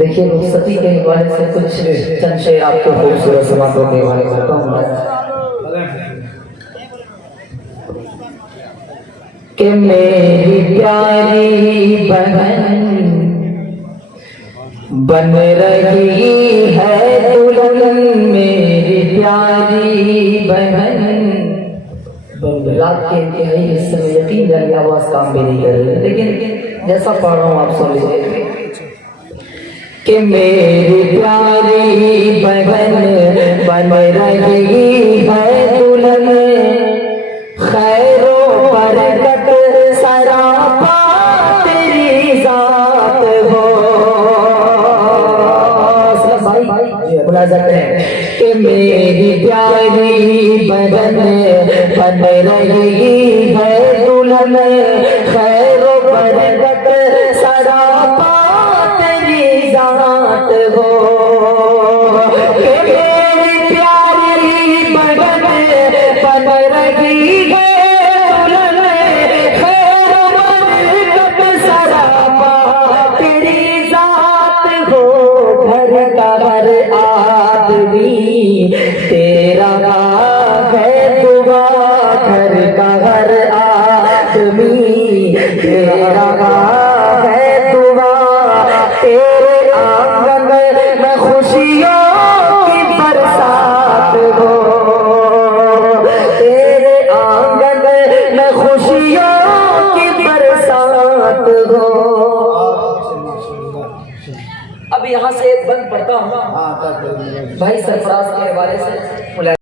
देखिए रुखसती के हवाले से कुछ चंद शेर आपको खूबसूरत समातों के हवाले करता हूँ कि मेरी प्यारी बहन बन रही है दुल्हन, मेरी प्यारी बहन। रात के इंतहाई इस समय यकीन जानिए आवाज काम भी नहीं कर रही है, लेकिन जैसा पढ़ रहा हूँ आप सुन लीजिए कि मेरी प्यारी बहन बन रही है दुल्हन, खैरो बरकत सरापा तेरी जात हो। मुलाजा करें कि मेरी प्यारी बहन बन रही है दुल्हन, खैरो बरकत सरापा तेरी जात हो। कि मेरी प्यारी बहन बन रही है दुल्हन, खैरो बरकत सरापा तेरी जात हो। घर का हर आदमी तेरा है दुआ, घर का हर आदमी तेरा है दुआ। तेरे आंगन में खुशियों की बरसात हो, तेरे आंगन में खुशियों की बरसात हो। अब यहाँ से एक बंद पढ़ता हूँ भाई सरफराज के हवाले से।